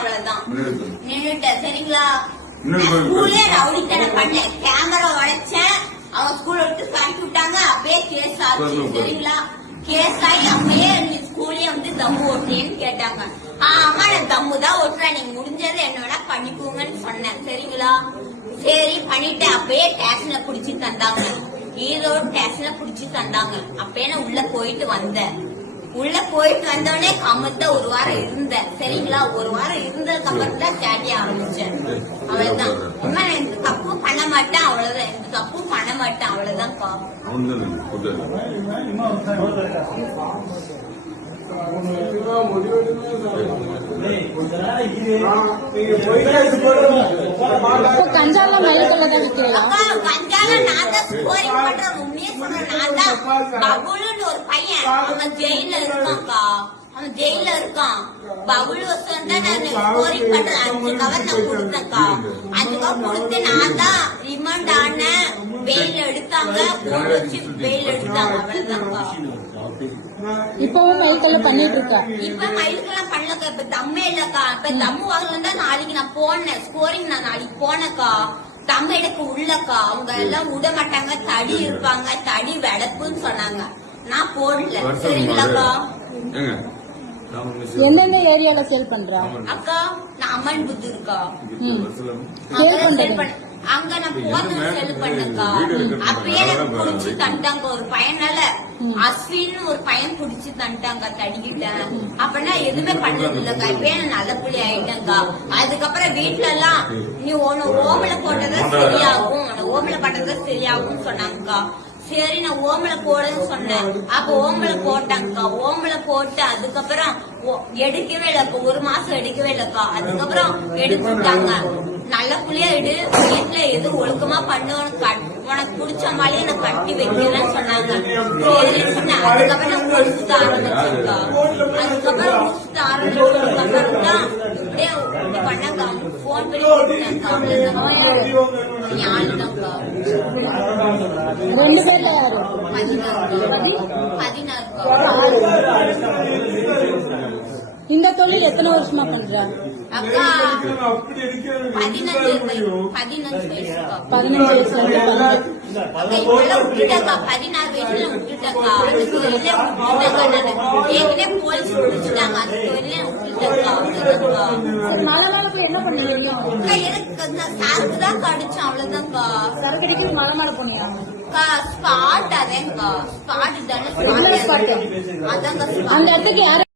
அவ்வளவுதான் நின்னுட்டேன். சரிங்களா, ஸ்கூலே ரவுடித்தனம் பண்ணேன், கேமரா உடைச்சேன், அவன் ஸ்கூல் விட்டு கட்டி விட்டாங்க. அப்பயே கேஸ் ஆச்சு. சரிங்களா, கேஸ் ஆகி அப்பயே ஸ்கூலே வந்து தம்மு ஓட்டுறேன்னு கேட்டாங்க. ஆமா நான் தம்மு தான் ஓட்டுறேன், நீங்க முடிஞ்சது என்ன வேணா பண்ணிக்கோங்கன்னு சொன்னேன். சரிங்களா, சரி பண்ணிட்டேன். அப்பயே ஸ்டேஷன்ல புடிச்சு தந்தாங்க, ஈரோடு ஸ்டேஷன்ல புடிச்சு தந்தாங்க. அப்பயே நான் உள்ள போயிட்டு வந்தேன். உள்ள போயிட்டு வந்தோடனே கம்மத்த ஒரு வாரம் இருந்தேன். சரிங்களா, ஒரு வாரம் இருந்ததுக்கு அப்புறம் தான் சேட்டிய ஆரம்பிச்சேன். அவ்வளவுதான். உண்மை எந்த தப்பும் பண்ண மாட்டேன், அவ்வளவுதான். எந்த தப்பும் பண்ண மாட்டேன், அவ்வளவுதான்ப்பா. கஞ்சால மலைக்கொள்ளதான் விற்கிறீங்களா? கஞ்சால நான் தான் ஸ்கோரிங் பண்றேன். உண்மையே சொல்றேன், நான் தான். பகுலுன்னு ஒரு பையன் அவன் ஜெயில இருக்கான்க்கா, அவன் ஜெயில இருக்கான். பகுலு வருஷம் தான் நான் ஸ்கோரிங் பண்றேன். 5 கவர் நான் கொடுத்தேன்க்கா. 5 கவர் கொடுத்து நான் தான் ரிமாண்ட் ஆனேன். வெயில் எடுத்தாங்க, போன் வச்சு வெயில் எடுத்தாங்க. அவ்வளவுதான்க்கா. இப்பவும் மயில்கொள்ள பண்ணிட்டு இருக்கா? இப்ப மயிலுக்கெல்லாம் பண்ணலக்கா. இப்ப தம்மே இல்லக்கா. இப்ப தம்மு வாங்கலாம் தான் நாளைக்கு நான் போனேன். ஸ்கோரிங் நான் நாளைக்கு போனேக்கா. தம்ம எடுக்க உள்ளக்கா. அவங்க எல்லாம் விட மாட்டாங்க, தடி இருப்பாங்க, தடி வெடப்புன்னு சொன்னாங்க. நான் போடல. சரிங்களாக்கா. எந்தெந்த ஏரியால சேல் பண்றா அக்கா? நான் அம்மன் புத்து இருக்கா, அங்க நான் போன செல் பண்ணக்கா. அப்பயே புடிச்சு தண்டாங்க ஒரு பையனால. அஸ்வின்னு ஒரு பையன் புடிச்சு தண்டாங்க, தடிக்கிட்டேன். அப்பனா எதுவுமே பண்றது இல்லக்கா. இப்பயே நான் நல்ல புள்ளி ஆயிட்டேன்க்கா. அதுக்கப்புறம் வீட்டுல எல்லாம் நீ ஒன்னு ஓமல போட்டதான் சரியாகும், ஓமல பண்றதுதான் சரியாகும் சொன்னாங்கக்கா. சரி நான் ஓமல போடுன்னு சொன்னேன். அப்ப ஓமல போட்டாங்கக்கா. ஓமல போட்டு அதுக்கப்புறம் எடுக்கவே இல்லக்கா. 1 மாசம் எடுக்கவே இல்லக்கா. அதுக்கப்புறம் எடுத்துட்டாங்க. நல்ல புள்ளியா இடு, வீட்டுல எது ஒழுக்கமா பண்ணு, உனக்கு பிடிச்ச மாதிரியே நான் கட்டி வைக்கிறேன்னு சொன்னாங்க. சரின்னு சொன்னேன். அதுக்கப்புறம் நான் குடிச்சுட்டு ஆரம்பிச்சேன்க்கா. அதுக்கப்புறம் குடிச்சுட்டு ஆரம்பிச்சதுக்கப்புறம் தான் இப்படியே பண்ணாங்க. போன் பண்ணி கொடுத்தாங்கக்கா. ஞானிதான்க்கா. 2 பேர்ல யாரு? 16. இந்த தொழில் எத்தனை வருஷமா பண்றா? அக்கா 15 வயசுக்கா. 15 வயசுல விட்டுட்டாக்கா. 16 வயசுல விட்டுட்டாக்கா. அந்த தொழிலே விட்டுட்டாக்கா. ஏற்கனவே போலீஸ் பிடிச்சிட்டாங்க. அந்த தொழிலே விட்டுட்டாக்கா. மழை மேல போய் என்ன பண்ணுவீங்க? எனக்கு அந்த சாருக்கு தான் கடிச்சோம், அவ்வளவுதான்க்கா. சரக்கடிக்கு மழை மேல போனியா? ஸ்பாட் அதேங்கா. ஸ்பாட் தானே, அதாங்க. அந்த இடத்துக்கு யாரு